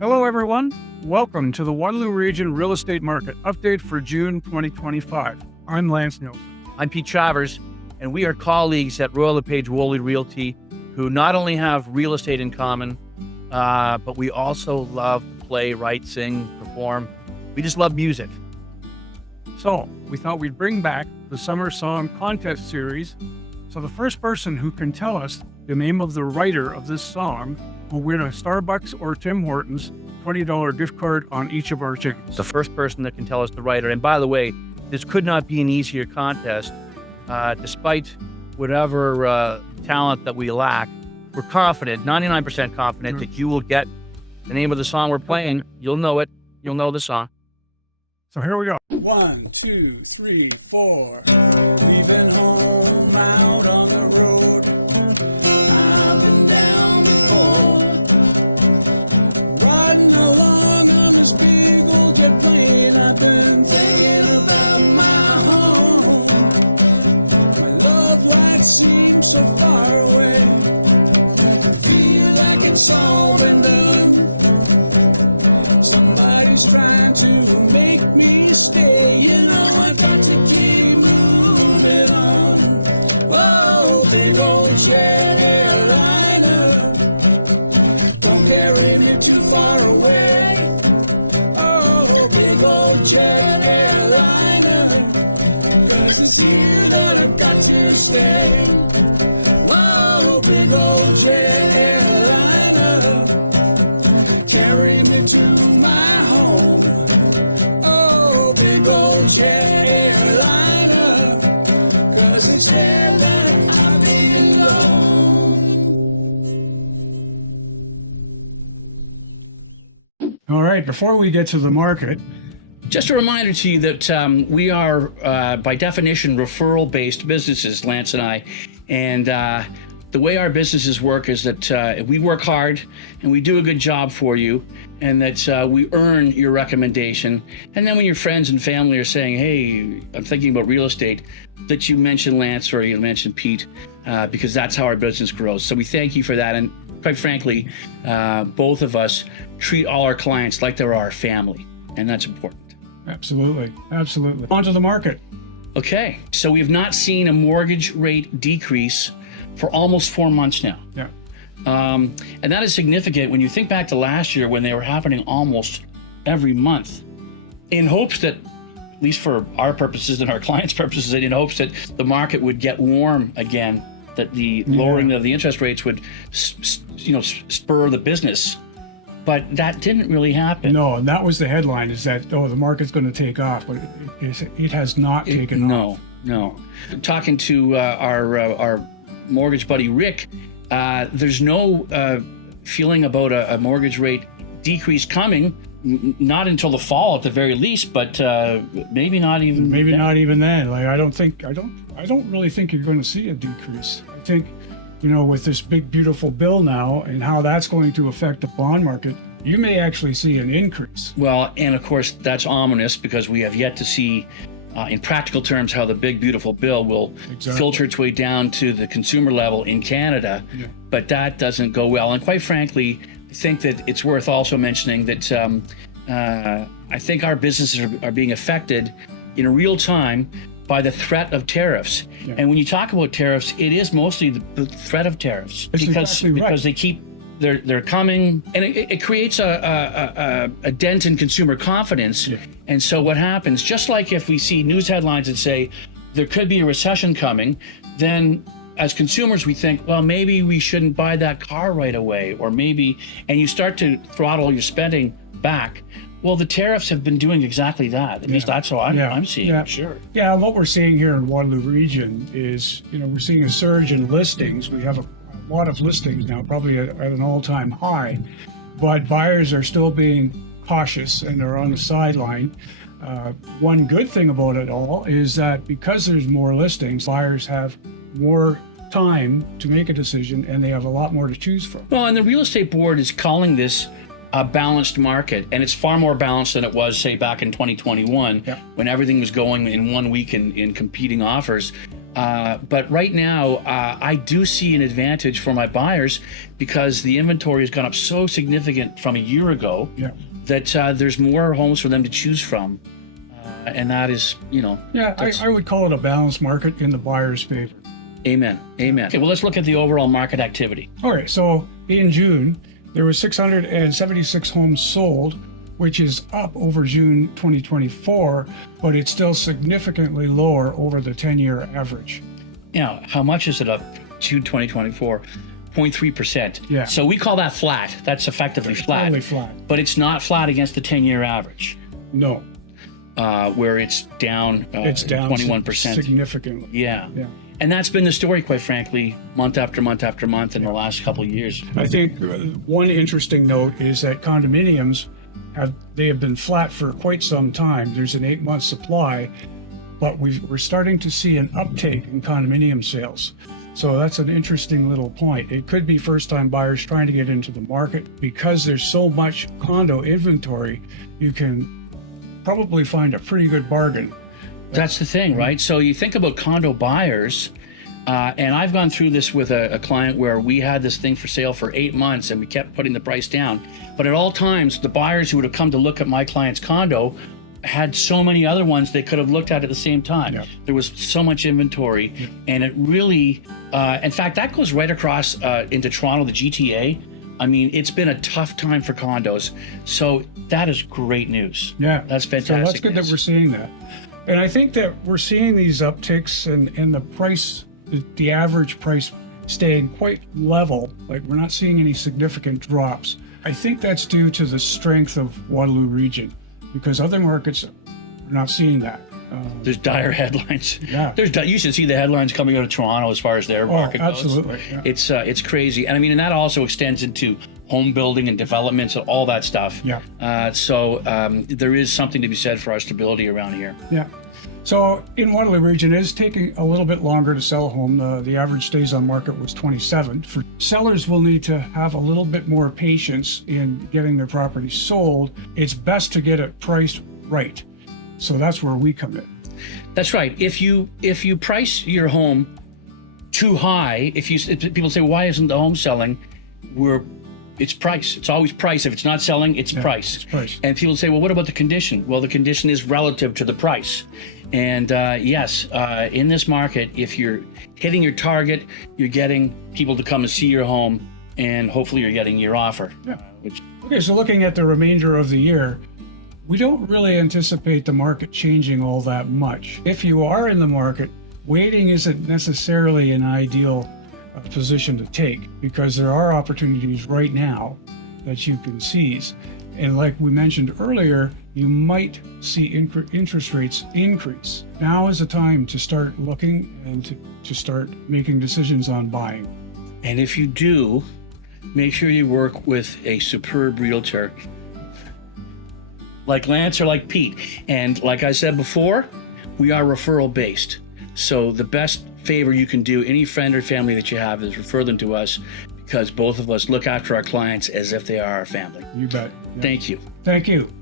Hello, everyone. Welcome to the Waterloo Region Real Estate Market Update for June 2025. I'm Lance Nielsen. I'm Pete Travers, and we are colleagues at Royal LePage Woolley Realty, who not only have real estate in common, but we also love to play, write, sing, perform. We just love music. So, we thought we'd bring back the Summer Song Contest Series. So the first person who can tell us the name of the writer of this song will win a Starbucks or Tim Hortons $20 gift card on each of our tickets. The first person that can tell us the writer. And by the way, this could not be an easier contest. Despite whatever talent that we lack, we're confident, 99% confident, that you will get the name of the song we're playing. You'll know it. You'll know the song. So here we go. 1, 2, 3, 4. Leaving home out on the road. I've been down before. Riding along on this big old jet plane. I've been thinking about my home. My love light seems so far away. Feel like it's all been done. Somebody's trying to make me stay. You know I've got to keep moving on. Whoa, big old jet airliner, don't carry me too far away. Oh, big old jet airliner, 'cause it's here that I've got to stay. Whoa, big old jet airliner, carry me to my home. Oh, big old jet airliner, 'cause it's here that I belong. All right, before we get to the market, Just a reminder to you that we are, by definition, referral-based businesses, Lance and I. And the way our businesses work is that we work hard and we do a good job for you, and that we earn your recommendation. And then when your friends and family are saying, hey, I'm thinking about real estate, that you mention Lance or you mention Pete, because that's how our business grows. So we thank you for that. And quite frankly, both of us treat all our clients like they're our family, and that's important. absolutely. On to the market. Okay, so we have not seen a mortgage rate decrease for almost 4 months now. Yeah. And that is significant when you think back to last year when they were happening almost every month, in hopes that, at least for our purposes and our clients' purposes, in hopes that the market would get warm again, that the lowering of the interest rates would spur the business. But that didn't really happen. No, and that was the headline, is that, the market's going to take off. It has not taken off. No. Talking to our mortgage buddy Rick, there's no feeling about a mortgage rate decrease coming. Not until the fall, at the very least, but maybe not even. Maybe then. not even then. Like I don't really think you're going to see a decrease. I think, with this big beautiful bill now and how that's going to affect the bond market, you may actually see an increase. Well, and of course that's ominous because we have yet to see, in practical terms, how the big beautiful bill will filter its way down to the consumer level in Canada. Yeah. But that doesn't go well. And quite frankly, I think that it's worth also mentioning that I think our businesses are being affected in real time by the threat of tariffs. And when you talk about tariffs, it is mostly the threat of tariffs. That's exactly right. Because they keep, they're coming, and it creates a dent in consumer confidence. Yeah. And so what happens, just like if we see news headlines that say there could be a recession coming, then as consumers, we think, well, maybe we shouldn't buy that car right away, or maybe, and you start to throttle your spending back. Well, the tariffs have been doing exactly that. At least that's how I'm seeing it. Sure. Yeah, and what we're seeing here in Waterloo Region is, we're seeing a surge in listings. We have a lot of listings now, probably at an all-time high, but buyers are still being cautious and they're on the sideline. One good thing about it all is that because there's more listings, buyers have more time to make a decision and they have a lot more to choose from. Well, and the real estate board is calling this a balanced market, and it's far more balanced than it was, say, back in 2021, when everything was going in 1 week in competing offers. But right now, I do see an advantage for my buyers because the inventory has gone up so significant from a year ago Yeah. that there's more homes for them to choose from. And that is, Yeah, I would call it a balanced market in the buyer's favor. amen. Amen. Okay, well, let's look at the overall market activity. All right, so in June, there were 676 homes sold, which is up over June 2024, but it's still significantly lower over the 10-year average. Now, how much is it up? June 2024, 0.3%. Yeah. So we call that flat. That's effectively flat. Totally flat. But it's not flat against the 10-year average, No, where it's down, it's down 21%. significant. Yeah. Yeah. And that's been the story, quite frankly, month after month after month in the last couple of years. I think one interesting note is that condominiums have been flat for quite some time. There's an 8-month supply, but we're starting to see an uptake in condominium sales. So that's an interesting little point. It could be first-time buyers trying to get into the market because there's so much condo inventory. You can probably find a pretty good bargain. That's the thing, right? So you think about condo buyers, and I've gone through this with a client where we had this thing for sale for 8 months and we kept putting the price down. But at all times, the buyers who would have come to look at my client's condo had so many other ones they could have looked at the same time. Yeah. There was so much inventory, and it really, in fact, that goes right across into Toronto, the GTA. I mean, it's been a tough time for condos. So that is great news. Yeah, That's fantastic. So that's good news. that we're seeing that. And I think that we're seeing these upticks and the price, the average price staying quite level. Like we're not seeing any significant drops. I think that's due to the strength of Waterloo Region because other markets are not seeing that. There's dire headlines. Yeah. You should see the headlines coming out of Toronto as far as their market goes. Absolutely. Yeah. It's crazy, and I mean, and that also extends into home building and developments and all that stuff. Yeah. So there is something to be said for our stability around here. Yeah. So in Waterloo Region, it is taking a little bit longer to sell a home. The average days on market was 27. For sellers, will need to have a little bit more patience in getting their property sold. It's best to get it priced right. So that's where we come in. That's right. If you price your home too high, if people say, why isn't the home selling? It's price. It's always price. If it's not selling, it's price. It's price. And people say, well, what about the condition? Well, the condition is relative to the price. And yes, in this market, if you're hitting your target, you're getting people to come and see your home, and hopefully you're getting your offer. Okay, so looking at the remainder of the year, we don't really anticipate the market changing all that much. If you are in the market, waiting isn't necessarily an ideal position to take because there are opportunities right now that you can seize. And like we mentioned earlier, you might see interest rates increase. Now is the time to start looking and to start making decisions on buying. And if you do, make sure you work with a superb realtor like Lance or like Pete. And like I said before, we are referral based. So the best favor you can do any friend or family that you have is refer them to us because both of us look after our clients as if they are our family. You bet. Thank you. Thank you.